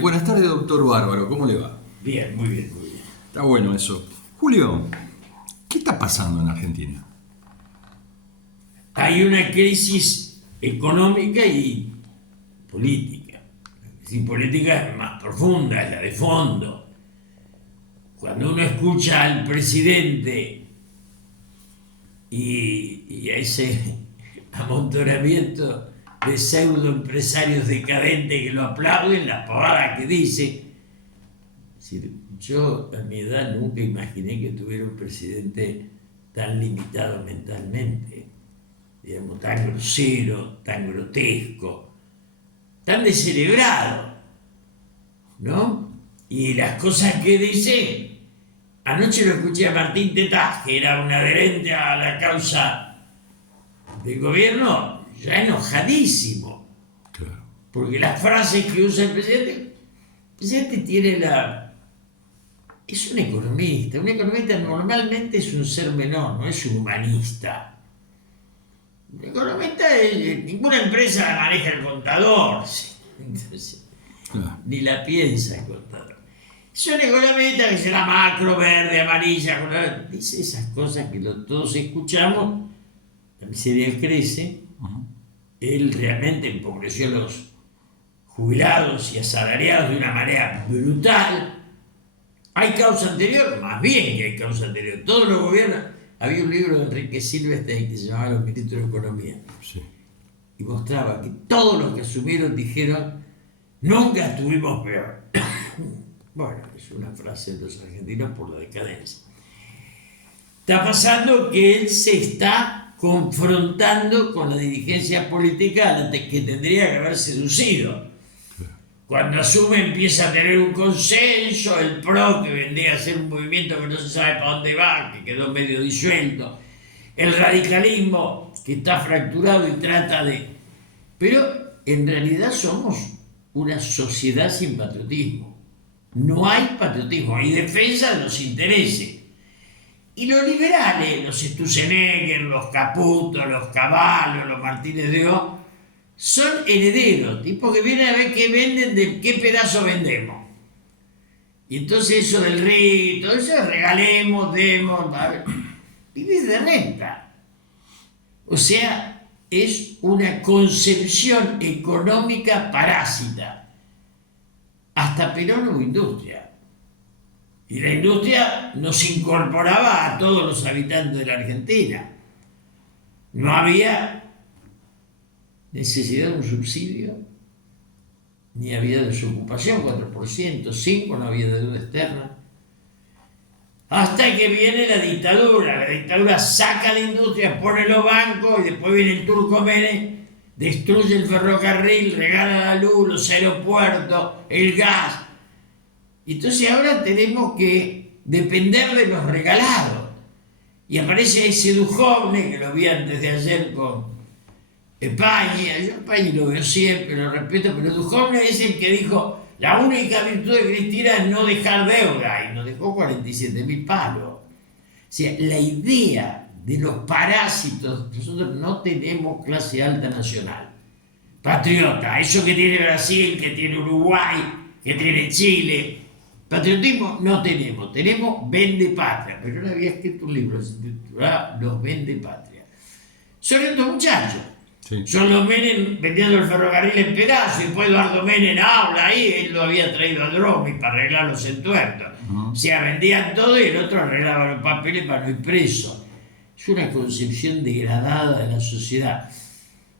Buenas tardes, doctor Bárbaro, ¿cómo le va? Bien, muy bien, muy bien. Está bueno eso. Julio, ¿qué está pasando en Argentina? Hay una crisis económica y política. La crisis política es más profunda, es la de fondo. Cuando uno escucha al presidente y a ese amontonamiento de pseudo empresarios decadentes que lo aplauden, la pavada que dice. Es decir, yo a mi edad nunca imaginé que tuviera un presidente tan limitado mentalmente, digamos, tan grosero, tan grotesco, tan descerebrado, ¿no? Y las cosas que dice, anoche lo escuché a Martín Tetaz, que era un adherente a la causa del gobierno, ya enojadísimo, Claro. porque las frases que usa el presidente tiene es un economista normalmente es un ser menor, no es un humanista. Un economista, ninguna empresa la maneja el contador, entonces, Claro. ni la piensa el contador. Es un economista que será macro, verde, amarilla, color, dice esas cosas que todos escuchamos, la miseria crece, él realmente empobreció a los jubilados y asalariados de una manera brutal. ¿Hay causa anterior? Más bien que hay causa anterior. Todos los gobiernos. Había un libro de Enrique Silvestein que se llamaba Los Ministros de Economía Sí. y mostraba que todos los que asumieron dijeron: nunca estuvimos peor. Bueno, es una frase de los argentinos por la decadencia. Está pasando que él se está confrontando con la dirigencia política que tendría que haber seducido. Cuando asume empieza a tener un consenso, el PRO, que vendría a ser un movimiento que no se sabe para dónde va, que quedó medio disuelto, el radicalismo, que está fracturado y trata de... Pero en realidad somos una sociedad sin patriotismo. No hay patriotismo, hay defensa de los intereses. Y los liberales, los Sturzenegger, los Caputo, los Cavallo, los Martínez de O, son herederos, tipos que vienen a ver qué venden, de qué pedazo vendemos. Y entonces eso del RI, todo eso regalemos, demos, vivir de renta. O sea, es una concepción económica parásita. Hasta Perón hubo industria. Y la industria nos incorporaba a todos los habitantes de la Argentina. No había necesidad de un subsidio, ni había desocupación, 4%, 5%, no había deuda externa. Hasta que viene la dictadura saca la industria, pone los bancos y después viene el Turco Menem, destruye el ferrocarril, regala la luz, los aeropuertos, el gas. Entonces ahora tenemos que depender de los regalados. Y aparece ese Duhovne, que lo vi antes de ayer con España. Yo España lo veo siempre, lo respeto, pero Duhovne es el que dijo: la única virtud de Cristina es no dejar deuda, y nos dejó 47.000 palos. O sea, la idea de los parásitos, nosotros no tenemos clase alta nacional. Patriota, eso que tiene Brasil, que tiene Uruguay, que tiene Chile. Patriotismo no tenemos, tenemos vende patria. Pero yo había escrito un libro que se titulaba Los vende patria. Son estos muchachos. Sí. Son los Menem vendiendo el ferrocarril en pedazos, y después Eduardo Menem habla ahí, él lo había traído a Dromi para arreglar los entuertos. O sea, vendían todo y el otro arreglaba los papeles para no ir preso. Es una concepción degradada de la sociedad.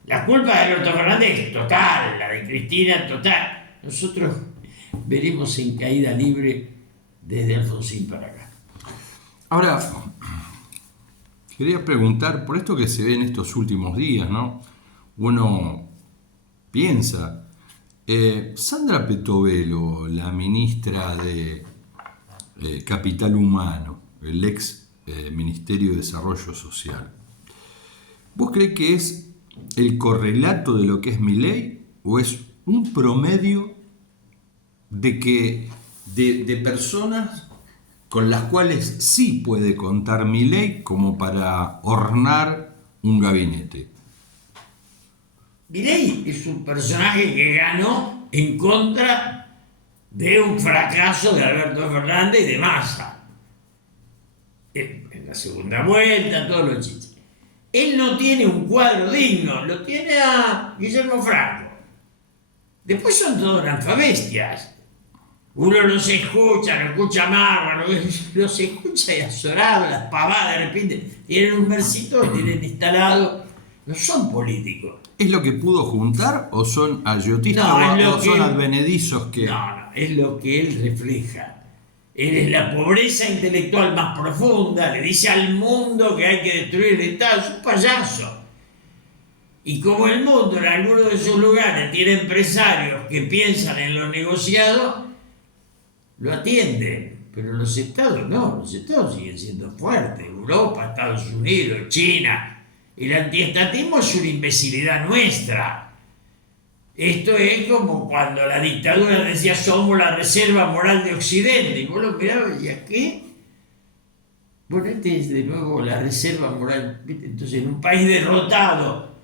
La culpa de Alberto Fernández es total, la de Cristina total. Nosotros veremos en caída libre desde Alfonsín para acá. Ahora, quería preguntar, por esto que se ve en estos últimos días, ¿no? Uno piensa, Sandra Petovelo, la ministra de Capital Humano, el ex Ministerio de Desarrollo Social, ¿vos crees que es el correlato de lo que es Milei o es un promedio de personas con las cuales sí puede contar Milei como para ornar un gabinete? Milei es un personaje que ganó en contra de un fracaso de Alberto Fernández y de Massa. En la segunda vuelta, todos los chistes. Él no tiene un cuadro digno, lo tiene a Guillermo Franco. Después son todos analfabestias. Uno los escucha, lo escucha Marra, los escucha y azorado, las pavadas, de repente tienen un versito que tienen instalado. No son políticos. ¿Es lo que pudo juntar o son ayotistas o son advenedizos que...? No, es lo que él refleja. Él es la pobreza intelectual más profunda, le dice al mundo que hay que destruir el Estado, es un payaso. Y como el mundo en algunos de sus lugares tiene empresarios que piensan en lo negociado, lo atienden, pero los estados no, los estados siguen siendo fuertes, Europa, Estados Unidos, China. El antiestatismo es una imbecilidad nuestra. Esto es como cuando la dictadura decía somos la reserva moral de Occidente, y vos lo mirabas y ¿a qué? Bueno, este es de nuevo la reserva moral, ¿viste? Entonces en un país derrotado,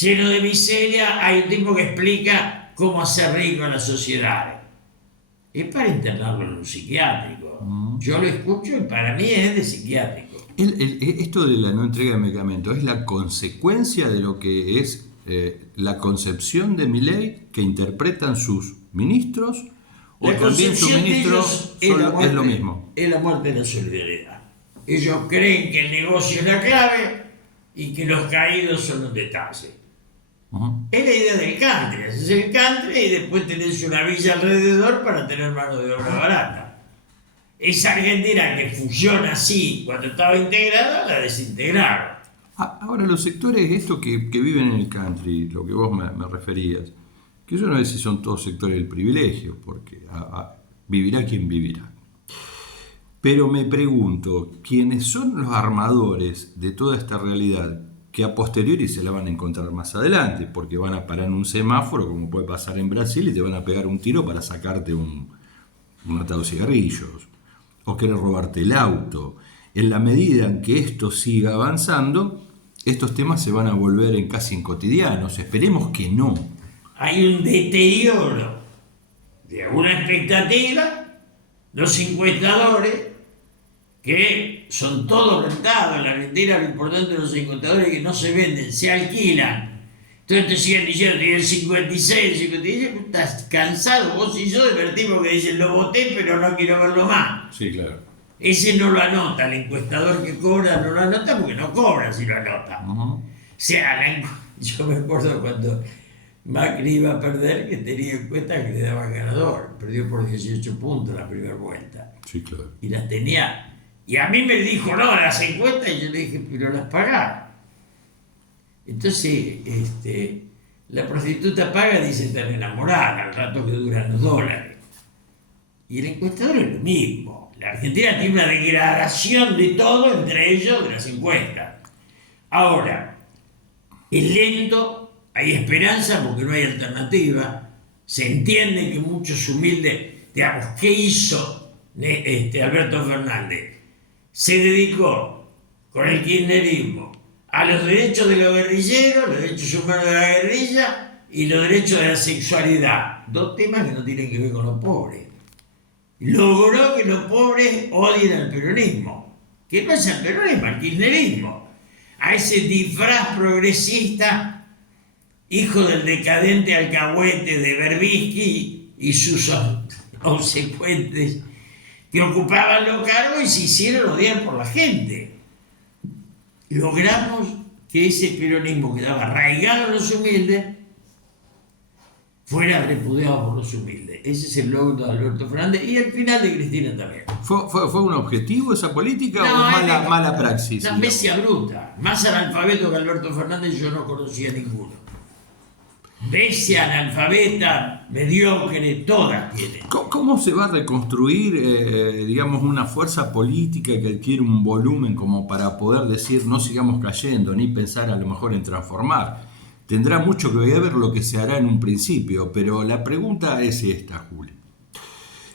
lleno de miseria, hay un tipo que explica cómo hacer rico a la sociedad. Es para internarlo en un psiquiátrico. Yo lo escucho y para mí es de psiquiátrico. Esto de la no entrega de medicamentos es la consecuencia de lo que es la concepción de Milei que interpretan sus ministros, o también sus ministros es lo mismo. Es la muerte de la solidaridad. Ellos creen que el negocio es la clave y que los caídos son un detalle. Es la idea del country, haces el country y después tenés una villa alrededor para tener mano de obra barata. Esa Argentina que funciona así cuando estaba integrada, la desintegraron. Ahora, los sectores estos que viven en el country, lo que vos me referías, que yo no sé si son todos sectores del privilegio, porque vivirá quien vivirá. Pero me pregunto, ¿quiénes son los armadores de toda esta realidad? Que a posteriori se la van a encontrar más adelante, porque van a parar en un semáforo, como puede pasar en Brasil, y te van a pegar un tiro para sacarte un atado de cigarrillos, o querer robarte el auto. En la medida en que esto siga avanzando, estos temas se van a volver casi cotidianos. Esperemos que no. Hay un deterioro de una expectativa, los encuestadores, que son todos rentados. En la Argentina lo importante de los encuestadores es que no se venden, se alquilan. Entonces te siguen diciendo, tienes 56, 57, estás cansado, vos y yo, de ver tipos que dicen, lo voté, pero no quiero verlo más. Sí, claro. Ese no lo anota, el encuestador que cobra no lo anota porque no cobra si lo anota. O sea, yo me acuerdo cuando Macri iba a perder, que tenía encuestas que le daban ganador. Perdió por 18 puntos la primera vuelta. Sí, claro. Y las tenía. Y a mí me dijo, no, las encuestas, y yo le dije, pero las pagás. Entonces, la prostituta paga, dice, estar enamorada, al rato que duran los dólares. Y el encuestador es lo mismo. La Argentina tiene una degradación de todo, entre ellos de las encuestas. Ahora, es lento, hay esperanza porque no hay alternativa. Se entiende que muchos humildes, digamos, ¿qué hizo Alberto Fernández? Se dedicó con el kirchnerismo a los derechos de los guerrilleros, los derechos humanos de la guerrilla y los derechos de la sexualidad. Dos temas que no tienen que ver con los pobres. Logró que los pobres odien al peronismo. ¿Qué no es el peronismo? El kirchnerismo. A ese disfraz progresista, hijo del decadente alcahuete de Berbisky y sus consecuentes, que ocupaban los cargos y se hicieron odiar por la gente. Logramos que ese peronismo que daba arraigado a los humildes fuera repudiado por los humildes. Ese es el logro de Alberto Fernández y el final de Cristina también. ¿Fue un objetivo esa política o mala praxis? Una bestia bruta. Más analfabeto que Alberto Fernández yo no conocía ninguno. Bestia, analfabeta, mediocre, todas tienen. ¿Cómo se va a reconstruir, digamos, una fuerza política que adquiere un volumen como para poder decir no sigamos cayendo, ni pensar a lo mejor en transformar? Tendrá mucho que ver lo que se hará en un principio, pero la pregunta es esta, Julio.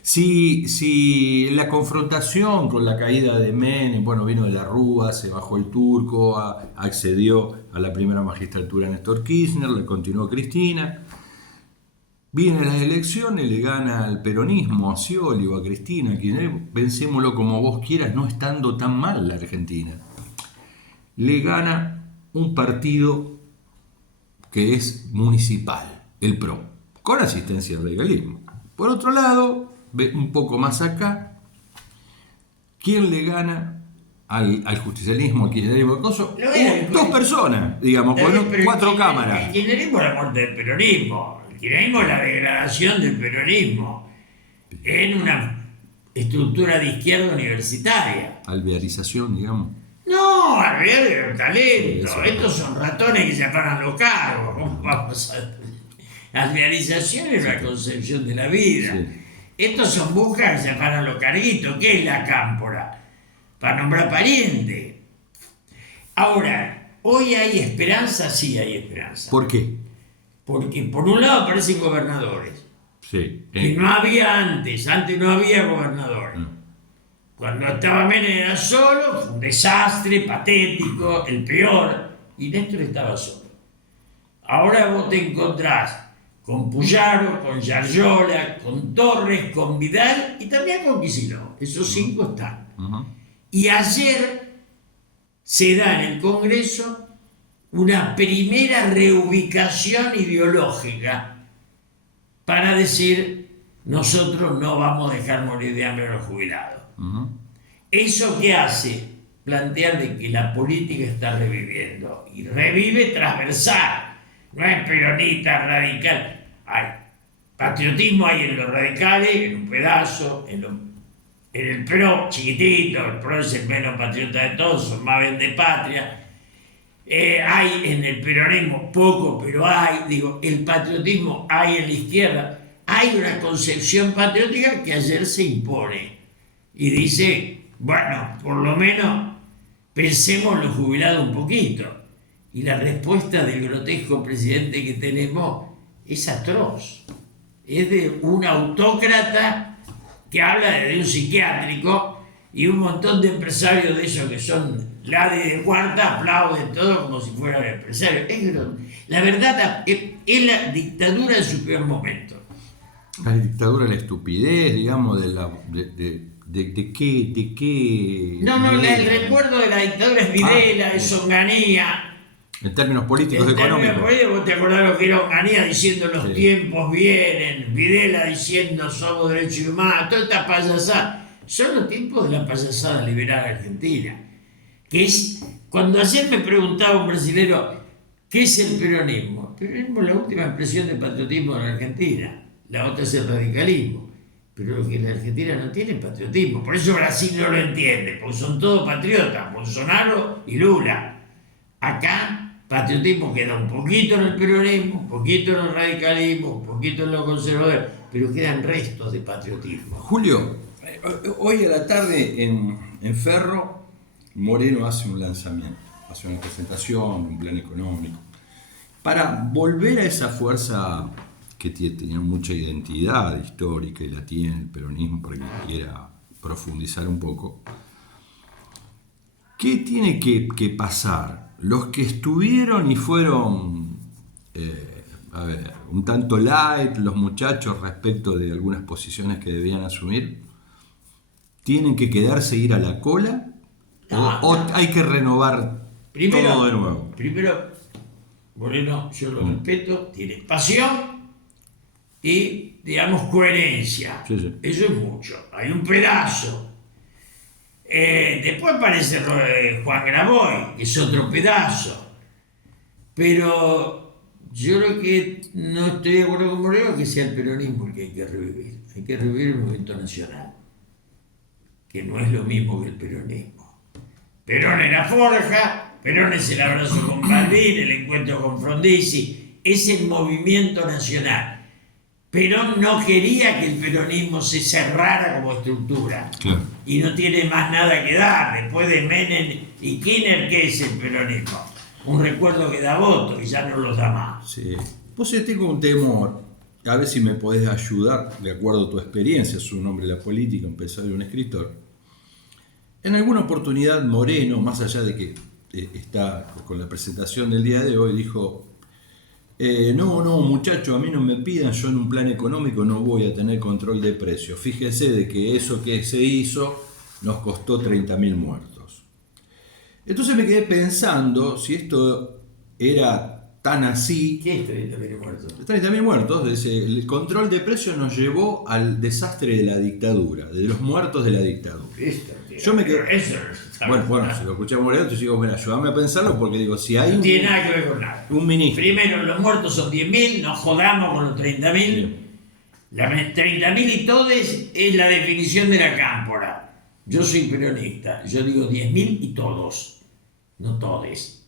Si la confrontación con la caída de Menem, bueno, vino de la Rúa, se bajó el Turco, accedió a la primera magistratura Néstor Kirchner, le continuó Cristina. Vienen las elecciones, le gana al peronismo, a Scioli o a Cristina, quien pensémoslo como vos quieras, no estando tan mal la Argentina. Le gana un partido que es municipal, el PRO, con asistencia del legalismo. Por otro lado, ve un poco más acá, ¿quién le gana al justicialismo, al kirchnerismo? Dos personas, digamos, con cuatro cámaras. El kirchnerismo es la muerte del peronismo. El kirchnerismo es la degradación del peronismo en una estructura de izquierda universitaria. Alvearización, digamos. No, alrededor del talento. Sí, Estos son ratones que se afanan los cargos. ¿Cómo vamos a...? Alvearización es la concepción de la vida. Sí. Estos son buscas que se afanan los carguitos. ¿Qué es la cámpora? Para nombrar pariente. Ahora, ¿hoy hay esperanza? Sí hay esperanza. ¿Por qué? Porque por un lado aparecen gobernadores. Sí. Que no había antes. Antes no había gobernadores. Cuando estaba Menem era solo, fue un desastre, patético, el peor. Y Néstor estaba solo. Ahora vos te encontrás con Puyaro, con Yarlora, con Torres, con Vidal y también con Kicillof. Esos 5 están. Y ayer se da en el Congreso una primera reubicación ideológica para decir, nosotros no vamos a dejar morir de hambre a los jubilados. ¿Eso qué hace? Plantear de que la política está reviviendo. Y revive transversal. No es peronista, radical. Hay patriotismo hay en los radicales, en un pedazo, en el PRO chiquitito, el PRO es el menos patriota de todos, son más bien de patria. Hay en el peronismo poco, pero hay, digo, el patriotismo hay en la izquierda. Hay una concepción patriótica que ayer se impone y dice, bueno, por lo menos pensemos los jubilados un poquito. Y la respuesta del grotesco presidente que tenemos es atroz. Es de un autócrata que habla de un psiquiátrico y un montón de empresarios de esos que son la de cuarta aplauden todo como si fueran empresarios. La verdad es la dictadura en su peor momento. La dictadura de la estupidez, digamos, de qué. No, el recuerdo de la dictadura es Videla, es Onganía. En términos políticos, económicos. ¿Vos te acordás lo que era Onganía diciendo los tiempos vienen? Videla diciendo somos derechos humanos, toda esta payasada. Son los tiempos de la payasada liberal argentina. Que es, cuando ayer me preguntaba un brasilero, ¿qué es el peronismo? El peronismo es la última expresión de patriotismo de la Argentina. La otra es el radicalismo. Pero que la Argentina no tiene patriotismo. Por eso Brasil no lo entiende, porque son todos patriotas, Bolsonaro y Lula. Acá patriotismo queda un poquito en el peronismo, un poquito en el radicalismo, un poquito en los conservadores, pero quedan restos de patriotismo. Julio, hoy a la tarde en Ferro, Moreno hace un lanzamiento, hace una presentación, un plan económico, para volver a esa fuerza que tenía mucha identidad histórica y la tiene el peronismo, para quien quiera profundizar un poco. ¿Qué tiene que pasar? Los que estuvieron y fueron, un tanto light, los muchachos respecto de algunas posiciones que debían asumir, ¿tienen que quedarse ir a la cola? ¿O hay que renovar todo de nuevo? Primero, Moreno, yo lo respeto, tiene pasión y, digamos, coherencia. Sí. Eso es mucho. Hay un pedazo. Después aparece Juan Graboy, que es otro pedazo. Pero yo lo que no estoy de acuerdo con Moreno es que sea el peronismo el que hay que revivir. Hay que revivir el movimiento nacional, que no es lo mismo que el peronismo. Perón era Forja, Perón es el abrazo con Baldín, el encuentro con Frondizi, es el movimiento nacional. Perón no quería que el peronismo se cerrara como estructura. Claro. Y no tiene más nada que dar. Después de Menem y Kirchner, ¿qué es el peronismo? Un recuerdo que da voto y ya no los da más. Sí. Pues yo tengo un temor, a ver si me podés ayudar, de acuerdo a tu experiencia, es un hombre de la política, un pensador y un escritor. En alguna oportunidad Moreno, más allá de que está con la presentación del día de hoy, dijo: No, no, muchachos, a mí no me pidan, yo en un plan económico no voy a tener control de precios. Fíjense de que eso que se hizo nos costó 30.000 muertos. Entonces me quedé pensando si esto era tan así. ¿Qué es 30.000 muertos? 30.000 muertos, el control de precios nos llevó al desastre de la dictadura, de los muertos de la dictadura. Yo me quedé. Eso Bueno, si lo escuchamos leer, entonces digo, mira, ayúdame a pensarlo porque digo, si hay no tiene nada que ver con nada. un ministro. Primero, los muertos son 10.000, no jodamos con los 30.000. La 30.000 y todos es la definición de la cámpora. Yo soy peronista, yo digo 10.000 y todos, no todes.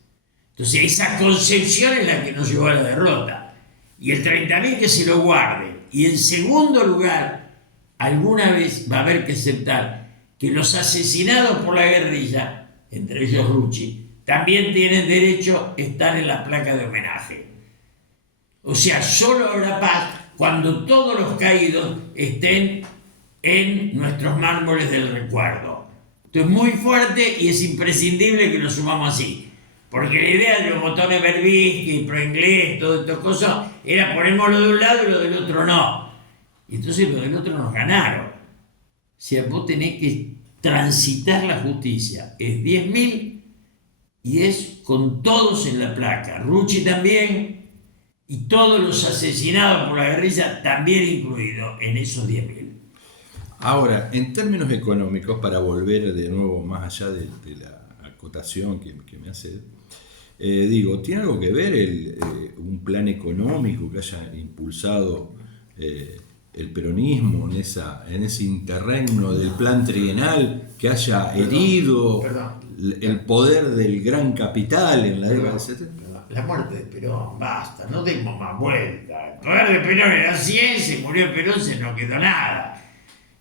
Entonces esa concepción es la que nos llevó a la derrota. Y el 30.000 que se lo guarden. Y en segundo lugar, alguna vez va a haber que aceptar que los asesinados por la guerrilla, entre ellos Rucci, también tienen derecho a estar en las placas de homenaje. O sea, solo habrá paz cuando todos los caídos estén en nuestros mármoles del recuerdo. Esto es muy fuerte y es imprescindible que lo sumamos así. Porque la idea de los botones Berbisky, pro-inglés, todo estas cosas, era ponerlo de un lado y lo del otro no. Y entonces lo del otro nos ganaron. O sea, vos tenés que transitar la justicia. Es 10.000 y es con todos en la placa. Rucci también y todos los asesinados por la guerrilla también incluidos en esos 10.000. Ahora, en términos económicos, para volver de nuevo más allá de la acotación que me hace, digo, ¿tiene algo que ver un plan económico que haya impulsado el peronismo en ese interregno del plan trienal que haya herido el poder del gran capital en la década del 70? La muerte de Perón, basta, no demos más vuelta. El poder de Perón era 100, se murió Perón, se no quedó nada.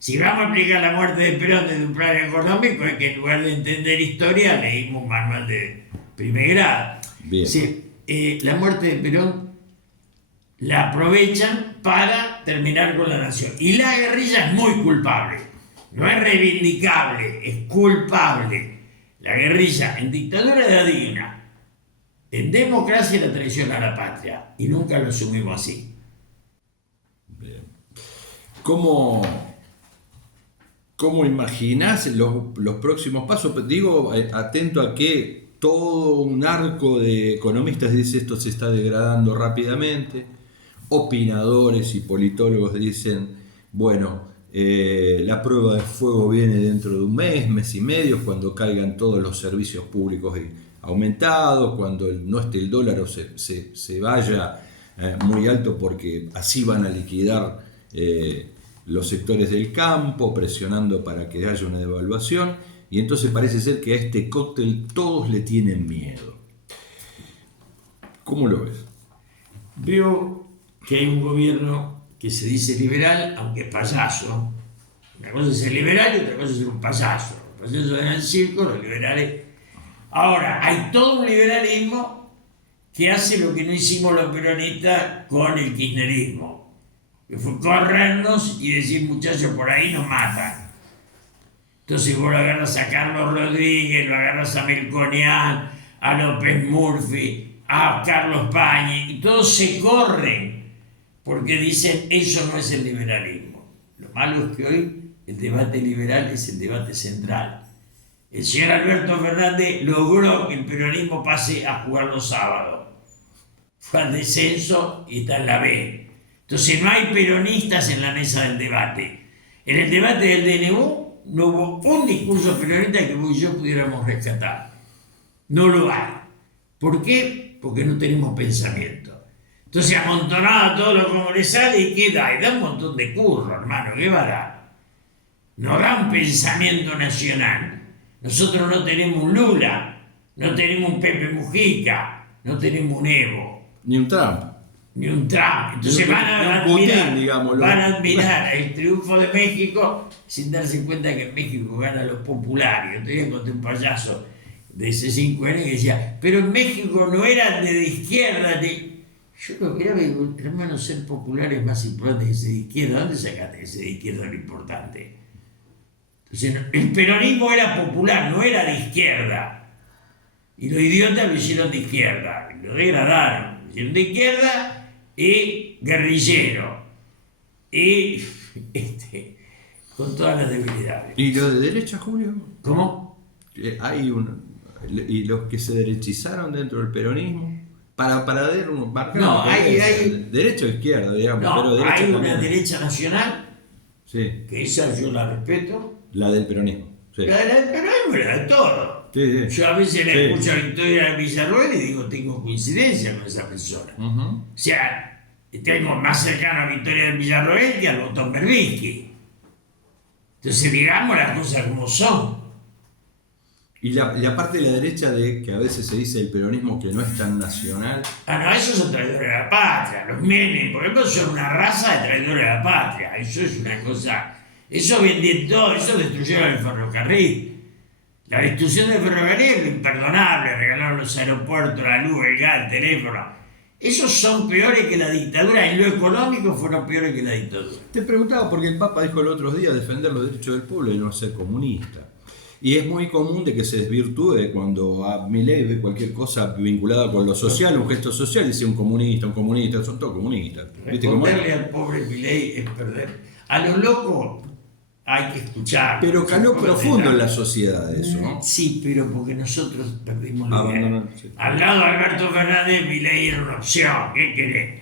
Si vamos a explicar la muerte de Perón desde un plan económico, es que en lugar de entender historia, leímos un manual de primer grado. Bien. Sí, la muerte de Perón la aprovechan para terminar con la nación. Y la guerrilla es muy culpable. No es reivindicable, es culpable. La guerrilla en dictadura era digna. En democracia la traición a la patria. Y nunca lo asumimos así. Bien. ¿Cómo imaginás los próximos pasos? Digo, atento a que todo un arco de economistas dice esto se está degradando rápidamente. Opinadores y politólogos dicen, bueno, la prueba de fuego viene dentro de un mes y medio, cuando caigan todos los servicios públicos aumentados, cuando no esté el dólar o se vaya muy alto, porque así van a liquidar los sectores del campo, presionando para que haya una devaluación, y entonces parece ser que a este cóctel todos le tienen miedo. ¿Cómo lo ves? Veo que hay un gobierno que se dice liberal, aunque es payaso. Una cosa es ser liberal y otra cosa es ser un payaso. Los payasos en el circo, los liberales. Ahora, hay todo un liberalismo que hace lo que no hicimos los peronistas con el kirchnerismo, que fue corrernos y decir, muchachos, por ahí nos matan. Entonces vos lo agarras a Carlos Rodríguez, lo agarras a Melconian, a López Murphy, a Carlos Pañi, y todos se corren porque dicen, eso no es el liberalismo. Lo malo es que hoy el debate liberal es el debate central. El señor Alberto Fernández logró que el peronismo pase a jugar los sábados. Fue al descenso y está en la B. Entonces no hay peronistas en la mesa del debate. En el debate del DNU no hubo un discurso peronista que vos y yo pudiéramos rescatar. No lo hay. ¿Por qué? Porque no tenemos pensamiento. Entonces amontonado a todos los congresales y ¿qué da? Y da un montón de curro, hermano. ¿Qué va a dar? No da un pensamiento nacional. Nosotros no tenemos un Lula, no tenemos un Pepe Mujica, no tenemos un Evo. Ni un Trump. Ni un Trump. Entonces van a admirar el triunfo de México sin darse cuenta que en México gana los populares. Yo te conté un payaso de C5N que decía, pero en México no eran de izquierda. Yo lo miraba y digo, hermano, ser popular es más importante que ser de izquierda. ¿Dónde sacaste ese de izquierda lo importante? Entonces, el peronismo era popular, no era de izquierda. Y los idiotas lo hicieron de izquierda, lo degradaron. Pusieron de izquierda y guerrillero. Y con todas las debilidades. ¿Y lo de derecha, Julio? ¿Cómo? Hay y los que se derechizaron dentro del peronismo para marcar No, la tendencia, hay derecha o izquierda, digamos, no, pero derecha hay una también. derecha nacional, Sí, que esa yo la respeto. la del peronismo. Sí. La del peronismo era de todo. Sí, sí. Yo a veces la Sí. escucho a Victoria Villarroel y digo, tengo coincidencia con esa persona. Ujú. O sea, tengo más cercano a Victoria Villarroel que al botón Berbisky. Entonces, digamos las cosas como son. Y la parte de la derecha de que a veces se dice el peronismo que no es tan nacional. Ah, no, esos son traidores a la patria. Los Menem, por ejemplo, son una raza de traidores a la patria. Eso es una cosa. Eso vendieron todo, eso destruyeron el ferrocarril. La destrucción del ferrocarril es lo imperdonable. Regalaron los aeropuertos, la luz, el gas, el teléfono. Esos son peores que la dictadura. En lo económico fueron peores que la dictadura. Te preguntaba porque el Papa dijo el otro día defender los derechos del pueblo y no ser comunista. Y es muy común de que se desvirtúe cuando a Milei ve cualquier cosa vinculada con lo social, un gesto social, y dice un comunista, son todos comunistas. ¿Viste cómo es? Responderle al pobre Milei es perder. A lo loco hay que escuchar. Pero caló profundo en la sociedad eso, ¿no? Sí, pero porque nosotros perdimos la idea. Abandonar, sí. Al lado de Alberto Fernández, Milei era una opción. ¿Qué querés?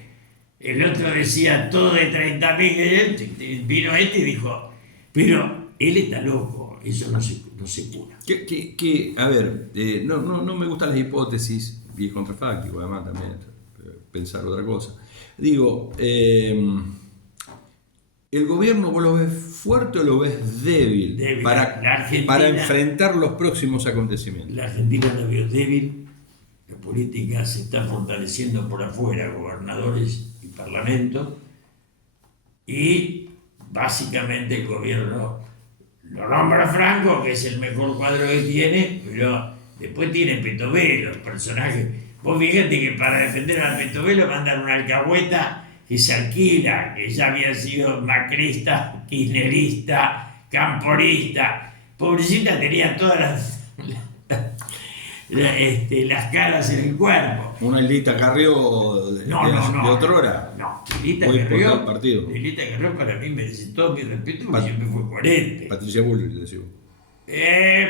El otro decía todo de 30.000. Vino este y dijo, pero él está loco. Eso no se cura. A ver, no me gustan las hipótesis, y es contrafáctico además también pensar otra cosa. Digo, ¿el gobierno vos lo ves fuerte o lo ves débil, Débil. para enfrentar los próximos acontecimientos? La Argentina la veo débil, la política se está fortaleciendo por afuera, gobernadores y parlamento, y básicamente el gobierno lo nombra Franco, que es el mejor cuadro que tiene, pero después tiene Petovelo, los personajes. Vos fíjate que para defender a Petovelo mandan una alcahueta que se alquila, que ya había sido macrista, kirchnerista, camporista. Pobrecita tenía todas las caras en el cuerpo. Una Lilita Carrió de otrora. No, Lilita Muy Carrió, importante partido. Lilita Carrió para mí merece todo mi respeto porque siempre fue coherente. Patricia Bullrich, le decimos.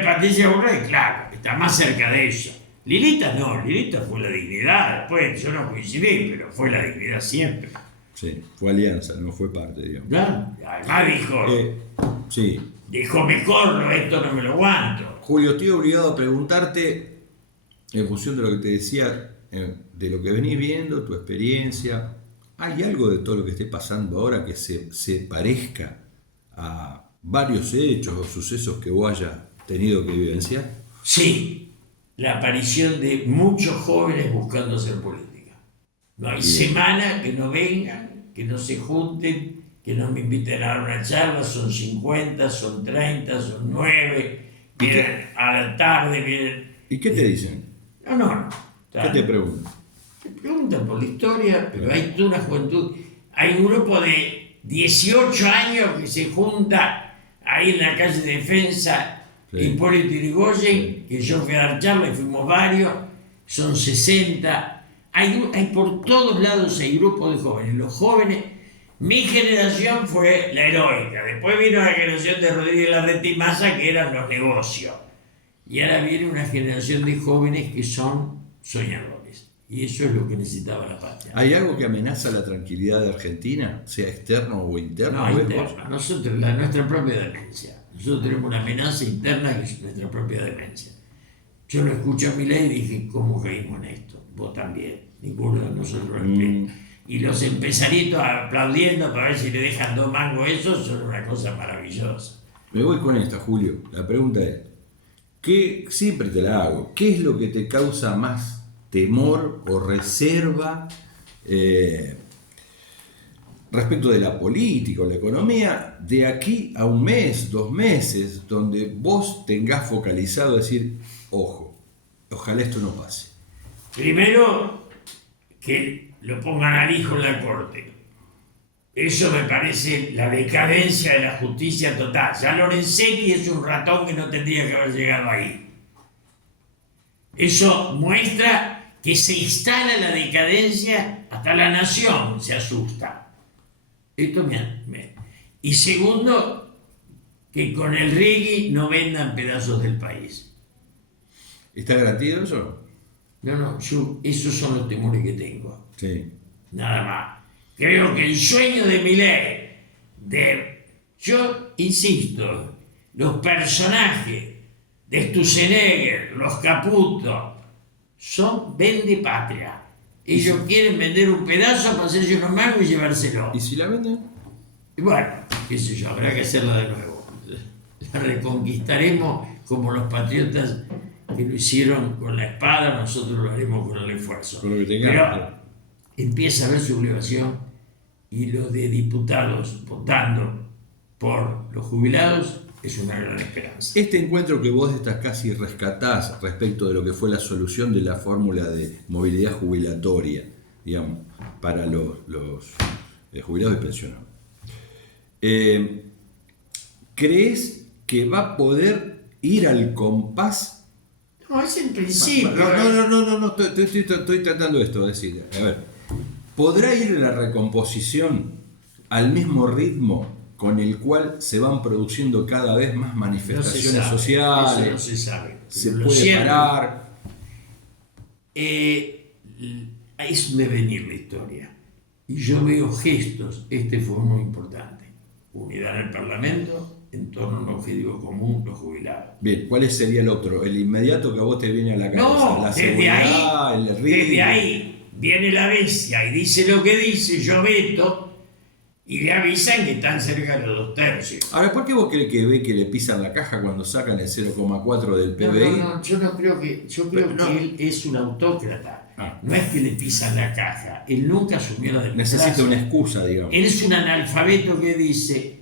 Patricia Bullrich, claro, está más cerca de ella. Lilita no, Lilita fue la dignidad, después yo no coincidí, pero fue la dignidad siempre. Sí, fue alianza, no fue parte, digamos. ¿Ya? Además Sí. dijo mejor, esto no me lo aguanto. Julio, estoy obligado a preguntarte, en función de lo que te decía, de lo que venís viendo, tu experiencia, ¿hay algo de todo lo que esté pasando ahora que se parezca a varios hechos o sucesos que vos hayas tenido que vivenciar? Sí, la aparición de muchos jóvenes buscando hacer política. No hay semana que no vengan, que no se junten, que no me inviten a dar una charla, son 50, son 30, son 9, vienen a la tarde, vienen... ¿Y qué te dicen? No. ¿Qué te preguntan? Te preguntan por la historia, pero hay toda una juventud. Hay un grupo de 18 años que se junta ahí en la calle Defensa, Sí. Hipólito Yrigoyen, que yo fui a dar charla y fuimos varios, son 60. Hay por todos lados hay grupos de jóvenes. Los jóvenes, mi generación fue la heroica, después vino la generación de Rodríguez Larreta y Massa, que eran los negocios. Y ahora viene una generación de jóvenes que son soñadores. Y eso es lo que necesitaba la patria. ¿Hay algo que amenaza la tranquilidad de Argentina, sea externo o interno? No, ¿ves vos? interna. Nosotros, nuestra propia demencia. Nosotros tenemos una amenaza interna que es nuestra propia demencia. Yo lo escuché a Milei y dije, ¿cómo caímos en esto? Vos también. Ninguno de nosotros. Y los empresaritos aplaudiendo para ver si le dejan 2 mangos eso, son una cosa maravillosa. Me voy con esta, Julio. La pregunta es, siempre te la hago, ¿qué es lo que te causa más temor o reserva respecto de la política o la economía de aquí a 1 mes, 2 meses, donde vos tengas focalizado decir, ojo, ojalá esto no pase? Primero, que lo pongan al hijo en la corte. Eso me parece la decadencia de la justicia total. Ya Lorenzetti es un ratón que no tendría que haber llegado ahí. Eso muestra que se instala la decadencia, hasta la nación se asusta. Esto y segundo, que con el reggae no vendan pedazos del país. ¿Está garantido eso? No, esos son los temores que tengo. Sí. Nada más. Creo que el sueño de Milei, yo insisto, los personajes de Sturzenegger, los Caputo, son vende patria. Ellos quieren vender un pedazo para hacerse unos magos y llevárselo. ¿Y si la venden? Y bueno, qué sé yo, habrá que hacerla de nuevo. La reconquistaremos como los patriotas que lo hicieron con la espada, nosotros lo haremos con el esfuerzo. Con lo que tengamos. Pero empieza a haber sublevación y lo de diputados votando por los jubilados es una gran esperanza. Este encuentro que vos estás casi rescatás respecto de lo que fue la solución de la fórmula de movilidad jubilatoria, digamos, para los jubilados y pensionados. ¿Crees que va a poder ir al compás? No, es el principio. No, estoy tratando esto de decir, a ver, ¿podrá ir la recomposición al mismo ritmo con el cual se van produciendo cada vez más manifestaciones sociales? Eso no se sabe. ¿Se puede parar? Es devenir la historia. Y yo veo gestos, este fue muy importante. Unidad en el Parlamento en torno a un objetivo común, los jubilados. Bien, ¿cuál sería el otro? El inmediato que a vos te viene a la cabeza. No, la seguridad, el ritmo. desde ahí viene la bestia y dice lo que dice, yo veto, y le avisan que están cerca de los 2/3. Ahora, ¿por qué vos crees que ve que le pisan la caja cuando sacan el 0,4 del PBI? No, yo no creo que... Yo creo que él es un autócrata. No es que le pisan la caja. Él nunca asumió la democracia. Necesita una excusa, digamos. Él es un analfabeto que dice,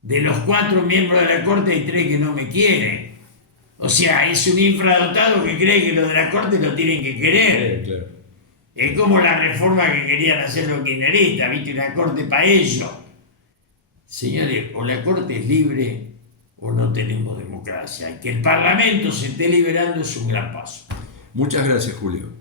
de los 4 miembros de la Corte hay 3 que no me quieren. O sea, es un infradotado que cree que los de la Corte lo tienen que querer. Claro. Es como la reforma que querían hacer los kirchneristas, ¿viste? Una corte para ellos. Señores, o la corte es libre o no tenemos democracia. Y que el Parlamento se esté liberando es un gran paso. Muchas gracias, Julio.